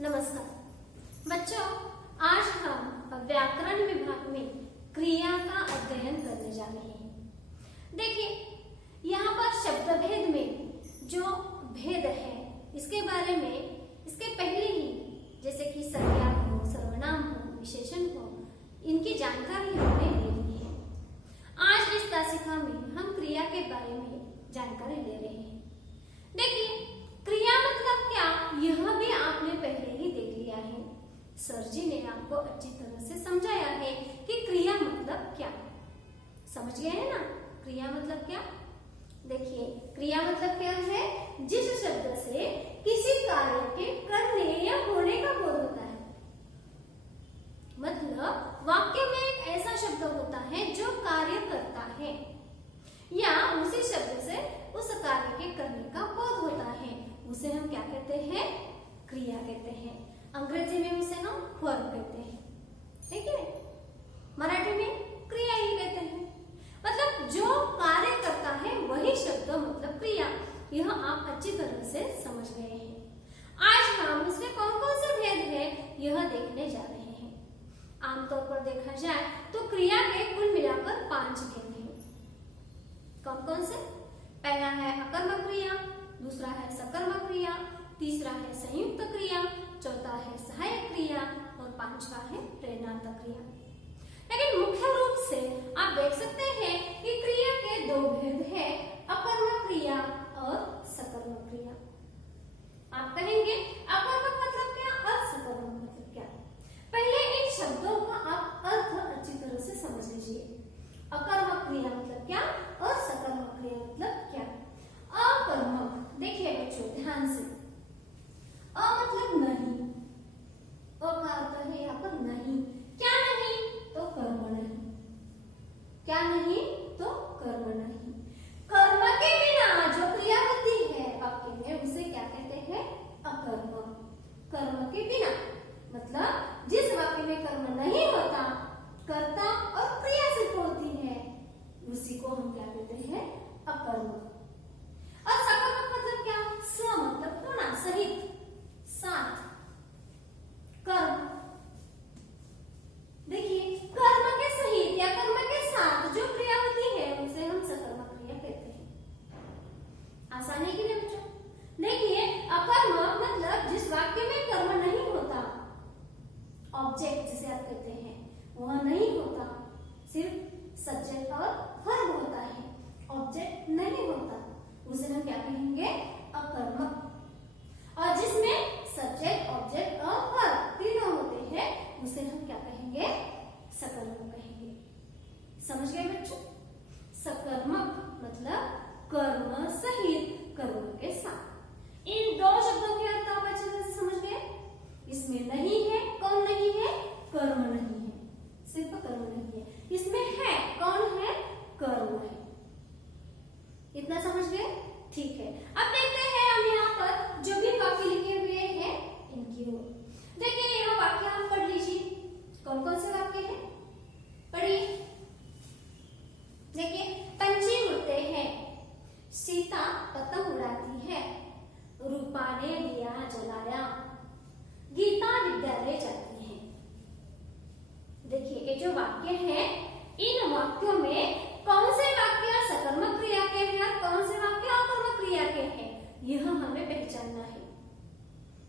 नमस्कार बच्चों, आज हम व्याकरण विभाग में क्रिया का अध्ययन करने जा रहे हैं। देखिए, यहाँ पर शब्द भेद में जो भेद है इसके बारे में इसके पहले ही जैसे कि संज्ञा हो, सर्वनाम हो, विशेषण हो, इनकी जानकारी हमने ले ली है। आज इस तासिका में हम क्रिया के बारे में जानकारी ले रहे हैं। देखिए, क्रिया मतलब क्या, यह भी आपने पहले ही देख लिया है। सर जी ने आपको अच्छी तरह से समझाया है कि क्रिया मतलब क्या। समझ गए हैं ना क्रिया मतलब क्या? देखिए, क्रिया मतलब क्या है? जिस शब्द से किसी कार्य के करने या होने का बोध होता है। मतलब वाक्य में एक ऐसा शब्द होता है जो कार्य करता है या उसी शब्द से उस कार्य के करने का बोध होता है, उसे हम क्या कहते हैं? क्रिया कहते हैं। अंग्रेजी में उसे हम वर्ब कहते हैं, ठीक है? मराठी में क्रिया ही कहते हैं। मतलब जो कार्य करता है वही शब्द मतलब क्रिया। यह आप अच्छी तरह से समझ गए हैं। आज हम उसके कौन कौन से भेद है यह देखने जा रहे हैं। आमतौर पर देखा जाए तो क्रिया के कुल मिलाकर 5 भेद हैं। कौन कौन से? पहला है अकर्मक क्रिया, दूसरा है सकर्मक क्रिया, तीसरा है संयुक्त क्रिया, चौथा है सहायक क्रिया और पांचवा है प्रेरणात्मक क्रिया। लेकिन मुख्य रूप से आप देख सकते हैं कि क्रिया के 2 भेद हैं, अकर्मक क्रिया और सकर्मक क्रिया। आप कहेंगे अकर्मक मतलब क्या और सकर्मक मतलब क्या? पहले इन शब्दों का आप अर्थ अच्छी तरह से समझ लीजिए। अकर्मक क्रिया मतलब क्या और सकर्मक क्रिया मतलब क्या? अकर्मक, देखिए बच्चों ध्यान से, अ मतलब नहीं, अ का अर्थ है यहाँ पर नहीं। क्या नहीं? तो कर्म नहीं। क्या नहीं? तो कर्म नहीं। कर्म के बिना जो क्रिया होती है वाक्य में उसे क्या कहते हैं? अकर्मक। कर्म के बिना मतलब जिस वाक्य में कर्म नहीं होता, कर्ता और क्रिया सिर्फ होती है, उसी को हम क्या कहते हैं? अकर्मक। और सकर्मक मतलब क्या? स मतलब होना, सहित, साथ, कर्म। देखिए, कर्म के सहित या कर्म के साथ जो क्रिया होती है उसे हम सकर्मक क्रिया कहते हैं। आसानी के लिए बच्चों देखिए, अकर्मक मतलब जिस वाक्य में कर्म नहीं होता, ऑब्जेक्ट जिसे आप कहते हैं वह नहीं होता, सिर्फ सब्जेक्ट और वर्ब होता है, ऑब्जेक्ट नहीं होता, उसे हम क्या कहेंगे? अकर्मक। और जिसमें सब्जेक्ट, ऑब्जेक्ट और वर्ब तीनों होते हैं उसे हम क्या कहेंगे? सकर्मक कहेंगे। समझ गए बच्चों? सकर्मक मतलब कर्म सहित, कर्म के साथ। इन 2 शब्दों के अर्थ आप अच्छे से समझ गए। इसमें नहीं है, कौन नहीं है? कर्म नहीं है, सिर्फ कर्म नहीं है। इसमें है, कौन है? कर्म है। इतना समझ गए? ठीक है। अब देखते हैं हम यहाँ पर जो भी वाक्य लिखे हुए हैं इनकी ओर। देखिए, यह वाक्य हम पढ़ लीजिए। कौन कौन से वाक्य हैं? पढ़िए। देखिए, पंछी उड़ते हैं, सीता पतंग उड़ाती है, रूपा ने दिया जलाया, गीता विद्यालय जाती है। देखिए, ये जो वाक्य है, इन वाक्यों में कौन से वाक्य सकर्मक क्रिया के हैं और कौन से वाक्य अकर्मक क्रिया के हैं, यह हमें पहचानना है।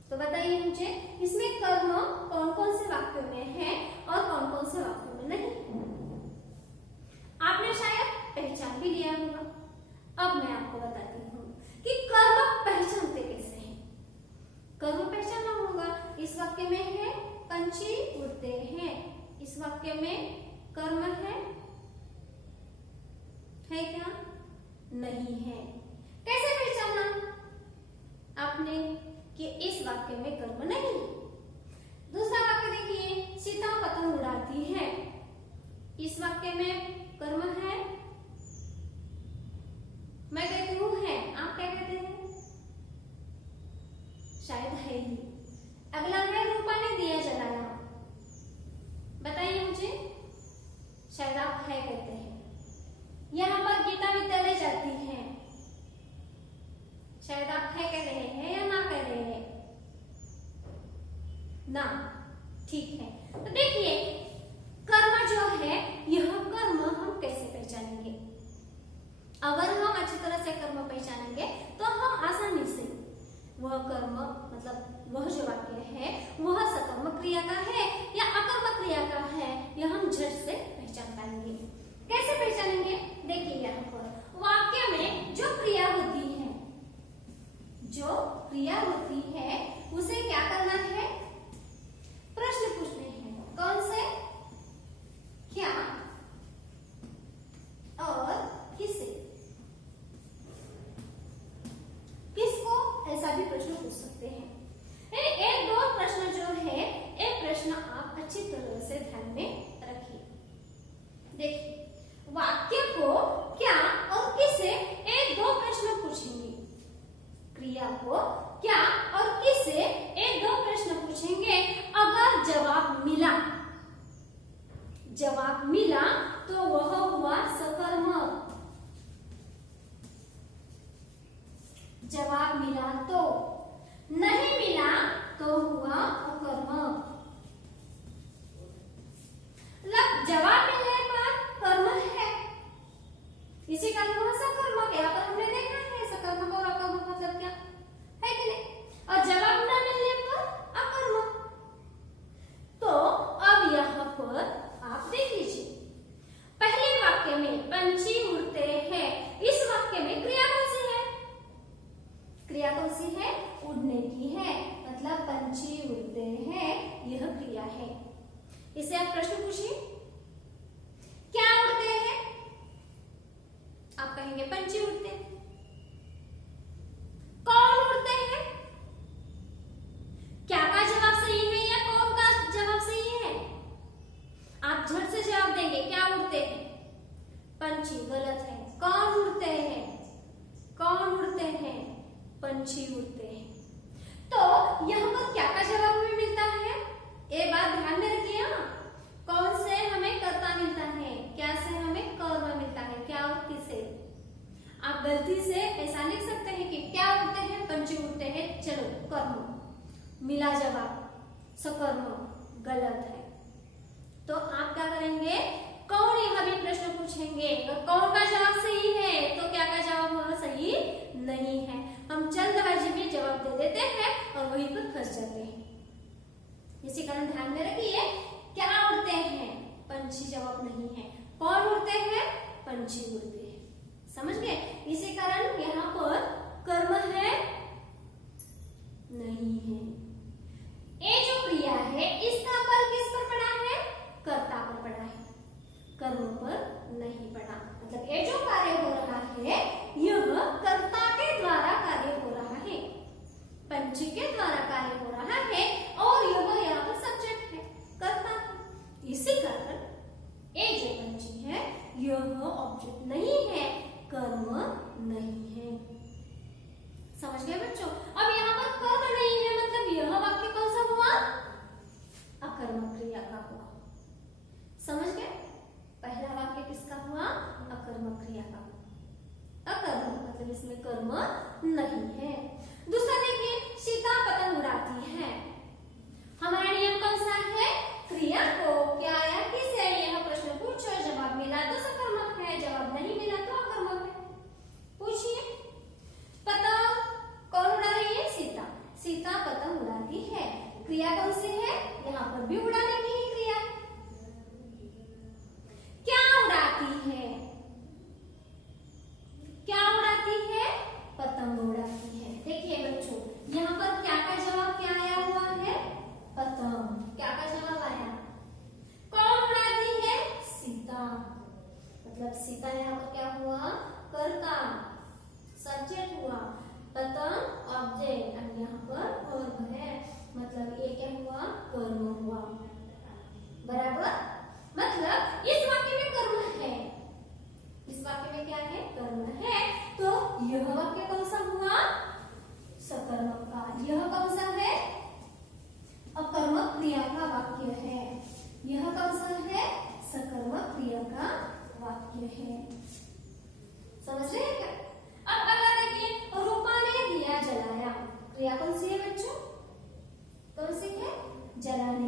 तो बताइए मुझे, इसमें कर्म कौन कौन से वाक्यों में है और कौन कौन से वाक्यों में नहीं? आपने शायद पहचान भी लिया होगा। अब मैं आपको बताती हूँ कि कर्म पहचानते कैसे हैं। कर्म पहचानना होगा। इस वाक्य में है पंछी उड़ते हैं, इस वाक्य में कर्म है क्या? नहीं है। कैसे पहचाना आपने कि इस वाक्य में कर्म नहीं है? दूसरा वाक्य देखिए, सीता पतंग उड़ाती है, इस वाक्य में कर्म है? मैं कहती हूँ है, आप क्या कहते हैं? शायद है ही। अगला है रूपा ने दिया जलाया, बताइए मुझे, शायद आप है कहते हैं। यहाँ पर गीता विद्यालय जाती है, शायद आप है कह रहे हैं या ना कह रहे हैं? ना। ठीक है, तो देखिए कर्म जो है, यह कर्म हम कैसे पहचानेंगे? अगर हम अच्छी तरह से कर्म पहचानेंगे तो हम आसानी से वह कर्म मतलब वह जो वाक्य है वह सकर्मक क्रिया का है या अकर्मक क्रिया का है, यह हम झट से पहचान पाएंगे। कैसे पहचानेंगे? देखिए यहाँ पर वाक्य में जो क्रिया होती है, जो क्रिया होती है उसे क्या करना है? प्रश्न पूछने हैं। कौन से? क्या और किसे। किसको? ऐसा भी प्रश्न पूछ सकते हैं। एक दो प्रश्न जो है, एक प्रश्न आप अच्छी तरह से ध्यान में रखिए। देखिए वाक्य को क्या और किसे एक दो प्रश्न पूछेंगे, क्रिया को क्या और किसे एक दो प्रश्न पूछेंगे। अगर जवाब मिला तो वह हुआ सकर्मक। जवाब मिला तो, नहीं मिला तो हुआ अकर्मक। जवाब मिलने पर कर्म है, इसी कारण वह सकर्मक। यहाँ पर हमने देखा है सकर्मक और अकर्मक मतलब क्या है कि नहीं। और जवाब न मिलने पर अकर्मक। तो अब यहाँ पर आप देख लीजिए, पहले वाक्य में पंछी उड़ते हैं, इस वाक्य में क्रिया कौन सी है? क्रिया कौन सी है? उड़ने की है, मतलब पंछी उड़ते हैं, यह क्रिया है। इसे आप प्रश्न पूछिए, क्या उड़ते हैं? आप कहेंगे पंछी उड़ते हैं। कौन उड़ते हैं? क्या का जवाब सही है या कौन का जवाब सही है? आप झट से जवाब देंगे, क्या उड़ते हैं? पंछी। गलत है। कौन उड़ते हैं? कौन उड़ते हैं? पंछी उड़ते हैं। तो यहाँ पर क्या का जवाब हमें मिलता है? एक बात ध्यान में रखिए, कौन से हमें कर्ता मिलता है, क्या से हमें कर्म मिलता है, क्या और किसे। आप गलती से ऐसा लिख सकते हैं कि क्या उड़ते हैं, पंछी उड़ते हैं, चलो कर्म मिला जवाब सकर्म, गलत है। तो आप क्या करेंगे? कौन यह भी प्रश्न पूछेंगे, अगर कौन का जवाब सही है तो क्या का जवाब सही नहीं है। हम जल्दबाजी में जवाब दे देते हैं और वहीं पर फंस जाते हैं। इसी कारण ध्यान में रखिए, क्या उड़ते हैं? पंछी जवाब नहीं है। कौन उड़ते हैं? पंछी उड़ते हैं। समझ गए? इसी कारण यहाँ पर कर्म है नहीं है। ये जो क्रिया है इसका बल किस पर पड़ा है? कर्ता पर पड़ा है, कर्म पर नहीं पड़ा। मतलब ये जो कार्य हो रहा है यह कर्ता के द्वारा कार्य हो रहा है, पंछी के द्वारा कार्य हो रहा है और यह यहाँ पर सब्जेक्ट है, कर्ता है। इसी कारण ये जो पंछी है यह ऑब्जेक्ट नहीं है, कर्म नहीं है। समझ गए बच्चों? अब यहाँ पर कर्म नहीं है मतलब यह वाक्य कौन सा हुआ? अकर्मक क्रिया का हुआ। समझ गए? पहला वाक्य किसका हुआ? अकर्मक क्रिया का। अकर्मक मतलब इसमें कर्म नहीं है। दूसरा देखिए, सीता पतंग उड़ाती है। हमारा नियम कौन सा है? क्रिया को क्या या किसे यह प्रश्न पूछो, जवाब मिला तो सकर्मक है, जवाब नहीं मिला तो अकर्मक है। पूछिए, पतंग कौन उड़ा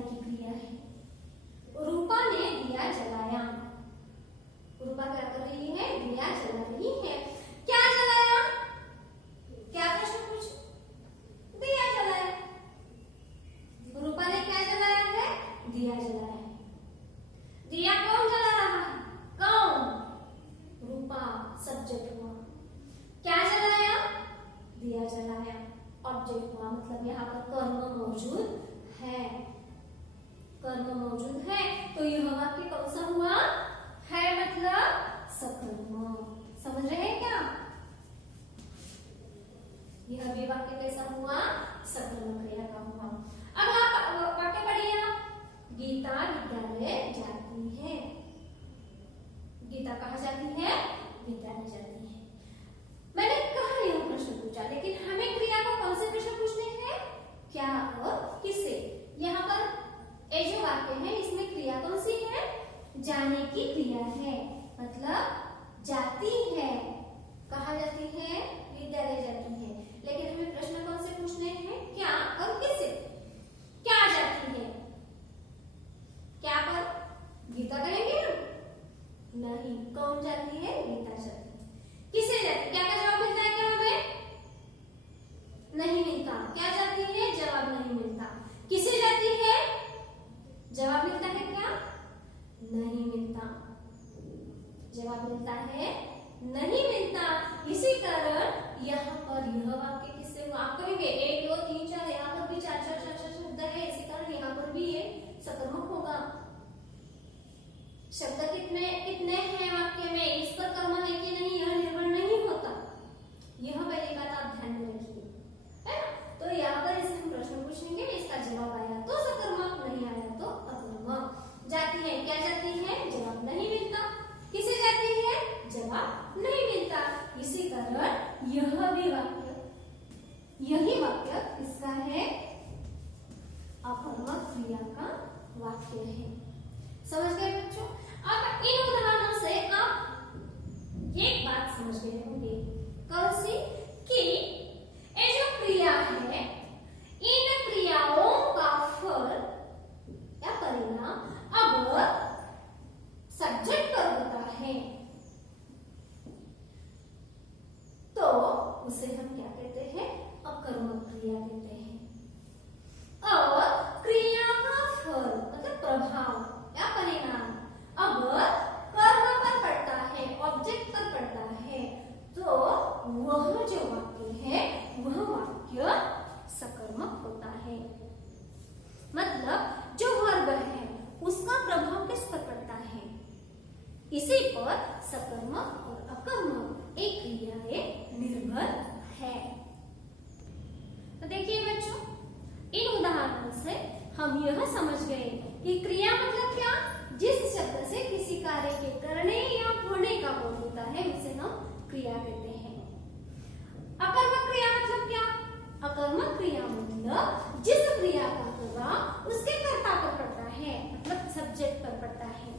की क्रिया है। रूपा ने दिया जलाया। रूपा क्या कर रही है? दिया जला रही है। क्या जलाया? क्या प्रश्न पूछा? दिया जलाया। रूपा ने क्या जलाया है? दिया जलाया है। दिया कौन जला रहा है? कौन? रूपा, सब्जेक्ट हुआ। क्या जलाया? दिया जलाया, ऑब्जेक्ट हुआ। मतलब यहाँ पर कर्म मौजूद है। कर्म मौजूद है तो यह वाक्य कौन सा हुआ? है मतलब सकर्म। समझ रहे हैं क्या? यह भी वाक्य कैसा हुआ? सकर्म क्रिया का हुआ। अगला वाक्य पढ़िए आप। गीता विद्यालय जाती है। गीता कहाँ जाती है? विद्यालय जाती है। मैंने कहा यह प्रश्न पूछा, लेकिन हमें क्रिया को कौन से प्रश्न पूछने हैं? क्या और किसे। यहाँ पर ये जो वाक्य है इसमें क्रिया कौन सी है? जाने की क्रिया है। मतलब जाती है। कहाँ जाती है? विद्यालय जाती है। लेकिन हमें प्रश्न कौन से पूछने हैं? क्या और किसे। क्या जाती है? क्या पर? गीता कहेंगे ना? नहीं। कौन जाती है? गीता जाती है। किसे जाती है? क्या का जवाब मिलता है क्या हमें? नहीं मिलता। क्या जाती है? जवाब नहीं मिलता। किसे जाती है? जवाब मिलता है क्या? नहीं मिलता। जवाब मिलता है? नहीं मिलता। इसी कारण यहाँ पर यह वाक्य किससे हुआ? आप कहेंगे 1 2 3 4, यहाँ पर भी 4 4 4 4 शब्द है, इसी कारण यहाँ पर भी ये सकर्मक होगा। शब्द कितने कितने हैं वाक्य में, इस पर कर्म है कि नहीं यह निर्भर नहीं होता। यह पहली बात आप ध्यान में रखिए, है ना? तो यहाँ पर इसे हम प्रश्न पूछेंगे, इसका जवाब आया तो सकर्मक, नहीं आया तो अकर्मक। जाती है, क्या जाती है? जवाब नहीं मिलता। किसे जाती है? जवाब नहीं मिलता। इसी कारण यही वाक्य इसका है अकर्मक क्रिया का वाक्य है। समझ गए बच्चों? अब इन उदाहरणों से आप एक बात समझ गए होंगे। कौन सी? कि ये जो क्रिया है, इन क्रियाओं का फल या परिणाम अब सब्जेक्ट पर होता है तो उसे हम क्या कहते हैं? अकर्मक क्रिया कहते हैं। और क्रिया का फल मतलब प्रभाव या परिणाम अब कर्म पर पड़ता है, ऑब्जेक्ट पर पड़ता है, तो वह जो वाक्य है वह वाक्य सकर्मक होता है। मतलब जो वर्ब है उसका प्रभाव किस पर पड़ता है? इसी पर सकर्मक और अकर्मक एक क्रियाएं निर्भर है। तो देखिए बच्चों, इन उदाहरणों से हम यह समझ गए कि क्रिया मतलब क्या? जिस शब्द से किसी कार्य के करने या होने का बोध होता है उसे हम क्रिया कहते हैं। अकर्मक क्रिया मतलब क्या? अकर्मक क्रिया मतलब जिस क्रिया का प्रभाव उसके कर्ता पर पड़ता है, मतलब सब्जेक्ट पर पड़ता है,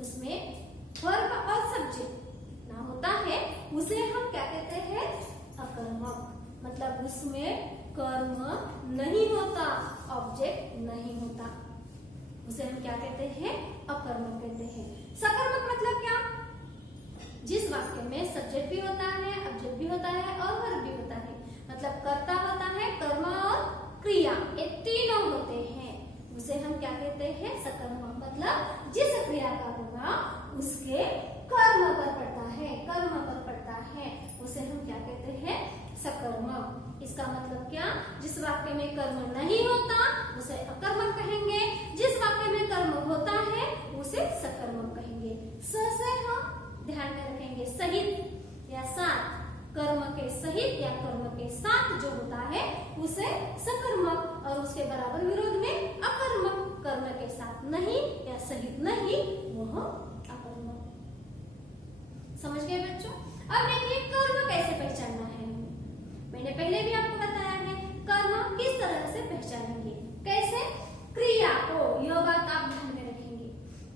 उसमें वर्ब और सब्जेक्ट ना होता है, उसे हम क्या कहते हैं? अकर्मक। मतलब उसमें कर्म नहीं होता, ऑब्जेक्ट नहीं होता, उसे हम क्या कहते हैं? अकर्मक कहते हैं। सकर्मक मतलब क्या? जिस वाक्य में सब्जेक्ट भी होता है, ऑब्जेक्ट भी होता है और वर्ब भी होता है, मतलब कर्ता होता है, कर्म और क्रिया, ये तीनों होते हैं, उसे हम क्या कहते हैं? सकर्मक। मतलब जिस क्रिया का प्रभाव उसके कर्म पर पड़ता है, कर्म पर पड़ता है, उसे हम क्या कहते हैं? सकर्मक। इसका मतलब क्या? जिस वाक्य में कर्म नहीं होता उसे अकर्मक कहेंगे, जिस वाक्य में कर्म होता है उसे सकर्मक कहेंगे। स से हम ध्यान में रखेंगे सहित या साथ, कर्म के सहित या कर्म के साथ जो होता है उसे सकर्मक, और उसके बराबर विरोध में अकर्मक, कर्म के साथ नहीं या सहित नहीं वह अकर्मक। समझ गए बच्चों? अब देखिए कर्म कैसे पहचानना है। मैंने पहले भी आपको बताया है कर्म किस तरह से पहचानेंगे, कैसे? क्रिया को, यह बात आप ध्यान में रखेंगे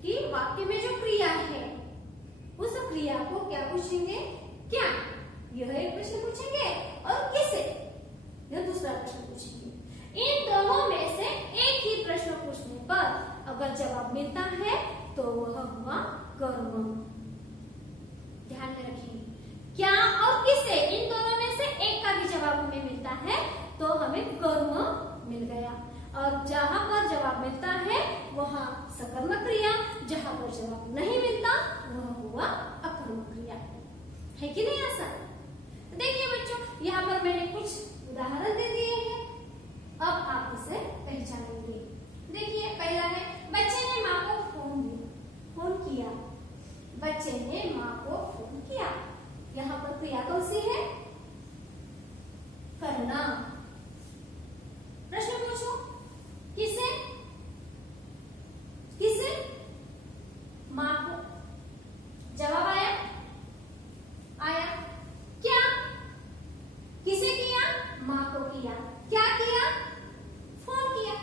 कि वाक्य में जो क्रिया है उस क्रिया को क्या पूछेंगे? क्या? यह एक प्रश्न पूछेंगे, और किसे? यह दूसरा प्रश्न पूछेंगे। इन दोनों में से एक ही प्रश्न पूछने अगर जवाब मिलता है तो वह हुआ कर्म। ध्यान में रखिए, क्या और किसे, इन दोनों में से एक का भी जवाब हमें मिलता है तो हमें कर्म मिल गया। और जहां पर जवाब मिलता है वहां सकर्मक क्रिया, जहां पर जवाब नहीं मिलता वह हुआ अकर्मक क्रिया। है कि नहीं ऐसा? देखिए बच्चों, यहाँ पर मैंने कुछ उदाहरण दे दिए हैं, अब आप इसे पहचानेंगे। देखिए पहला है, बच्चे ने माँ को फोन किया। बच्चे ने माँ को फोन किया, यहाँ पर क्रिया कौन सी है? करना। प्रश्न पूछो, किसे? किसे? माँ को। जवाब आया? आया। क्या? किसे किया? माँ को किया। क्या किया? फोन किया।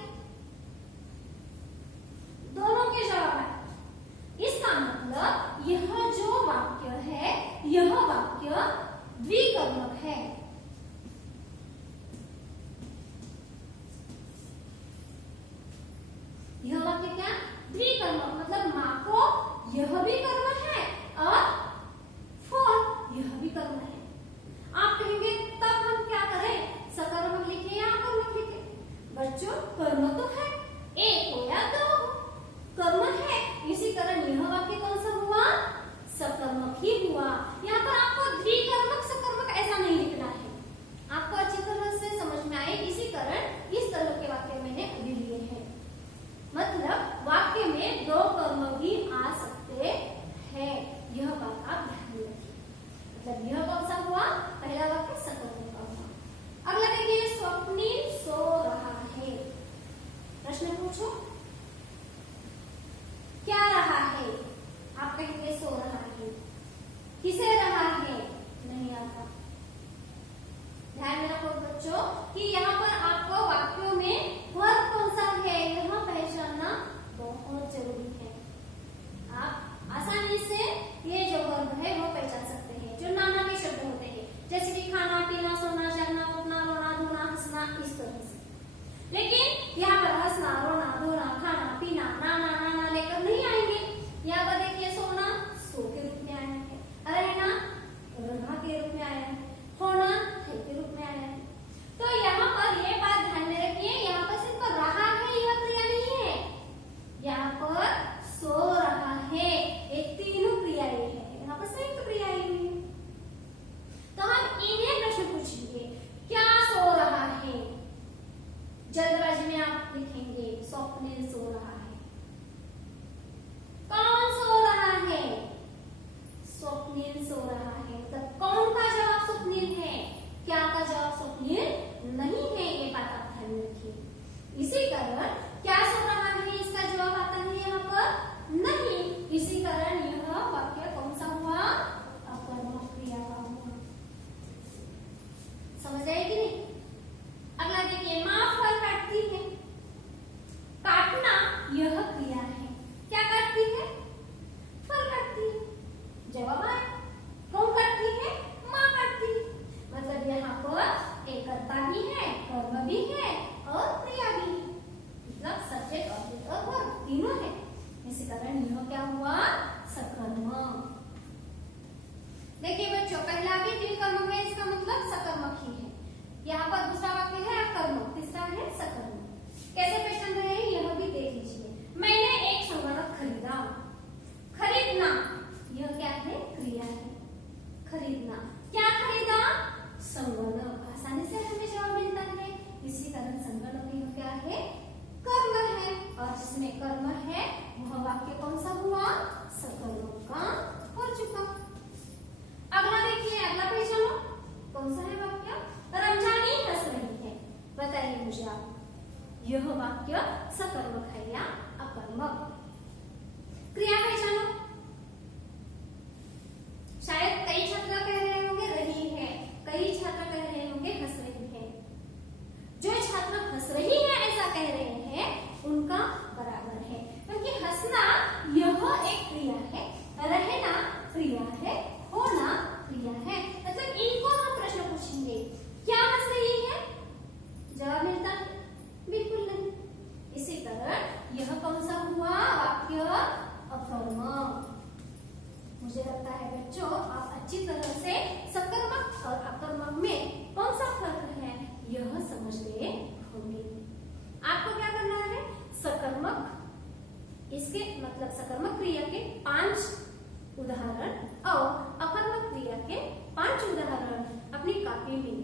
दोनों के जवाब आए। इसका मतलब यह जो वाक्य है, यह वाक्य द्विकर्मक है। यह वाक्य क्या? द्विकर्मक, मतलब माँ को यह भी कर्म है और फोन यह भी कर्म है। आप कहेंगे तब हम क्या करें, सकर्मक लिखे या अकर्मक लिखे? बच्चों कर्म तो है, एक हो या दो हो, कर्म है, इसी कारण यह वाक्य कौन सा हुआ? सकर्मक ही हुआ। यहाँ पर आपको द्विकर्मक सकर्मक ऐसा नहीं लिखना है, आपको अच्छी तरह से समझ में आए, इसी कारण इस तरह के वाक्य मैंने अभी लिए हैं। मतलब वाक्य में दो कर्म भी आ सकते हैं, यह बात आप ध्यान में रखिए। मतलब यह कौन सा हुआ? पहला वाक्य सकर्मक का हुआ। अगला देखिए, स्वप्निल सो रहा है। प्रश्न पूछो, क्या रहा है? आप कहेंगे सो रहा है। किसे रहा है? नहीं आता। ध्यान में रखो बच्चों कि यहाँ पर आपको वाक्यों में वर्ब कौन सा है यह पहचानना बहुत जरूरी है। आप आसानी से ये जो वर्ब है वो पहचान सकते हैं, जो नाना के शब्द होते हैं, जैसे कि खाना, पीना, सोना, जगना, उठना, रोना, धोना, हंसना, इस तरह से। लेकिन यहाँ पर हंसना, रोना, धोना, खाना, पीना, नाना नाना लेकर नहीं आएंगे। यहाँ पर देखिए, सोना सो के रूप में आया है, रहना रहा के रूप में आया है, होना है के रूप में आया है। तो यहाँ पर ये बात ध्यान में रखिए, यहाँ पर सिर्फ रहा है यह क्रिया नहीं है, यहाँ पर सो रहा है, एक तीनों क्रियाएं हैं, यहाँ पर संयुक्त क्रियाएं हुई है। तो हम इन्हें प्रश्न पूछेंगे, क्या सो रहा है? जल्दबाजी में आप लिखेंगे स्वप्निल सो रहा है। कौन सो रहा है? स्वप्निल सो रहा है। तो कौन का जवाब स्वप्निल है, क्या का जवाब स्वप्निल नहीं है, ये बात आप ध्यान में रखिए। इसी कारण क्या सो रहा है इसका जवाब आता है यहाँ पर नहीं, इसी कारण यह वाक्य कौन सा हुआ? अकर्मक क्रिया का हुआ। समझ आए कि नहीं? अगला देखिए, माँ फल काटती है। काटना यह क्रिया है, क्या काटती है? फल काटती है। जवाब आया, कौन काटती है? माँ काटती है। मतलब यहाँ पर एक कर्ता भी है, कर्म भी है और क्रिया भी है, मतलब सब्जेक्ट, ऑब्जेक्ट और वर्ब तीनों है। इसी कारण यह क्या हुआ? सकर्मक। देखिए बच्चों, पहला भी द्विकर्मक है, इसका मतलब सकर्मक ही है। यहाँ पर दूसरा वाक्य है अकर्मक, तीसरा है सकर्मक। कैसे पहचान रहे हैं यह भी देख लीजिए। मैंने एक संगणक खरीदा। खरीदना यह क्या है? क्रिया है, खरीदना। क्या खरीदा? संगणक। आसानी से हमें जवाब मिलता है, इसी कारण संगणक यह क्या है? कर्म है, और जिसमें कर्म है वह वाक्य कौन सा हुआ? सकर्मक का हो चुका। अगला देखिए, अगला पहचानो कौन सा है वाक्य? रमजानी हंस रही है। बताइए मुझे आप, यह वाक्य सकर्मक है या अकर्मक? क्रिया पहचानो। शायद कई छात्र कह रहे होंगे रही है, कई छात्र कह रहे होंगे हंस रही है। जो छात्र हंस रही है ऐसा कह रहे हैं उनका बराबर है, क्योंकि हंसना यह एक क्रिया है, रहना क्रिया है, होना क्रिया है। मतलब इनको हम प्रश्न पूछेंगे, क्या हंस रही है? जवाब मिलता है? बिल्कुल नहीं। इसी तरह यह कौन सा हुआ? लगता है बच्चों आप अच्छी तरह से सकर्मक और अकर्मक में कौन सा फर्क है यह समझ गए होंगे। आपको क्या करना है, सकर्मक, इसके मतलब सकर्मक क्रिया के 5 उदाहरण और अकर्मक क्रिया के 5 उदाहरण अपनी कॉपी में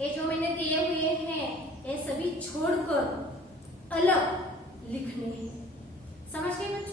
ये जो मैंने दिए हुए हैं ये सभी छोड़कर अलग लिखने हैं। समझ गए?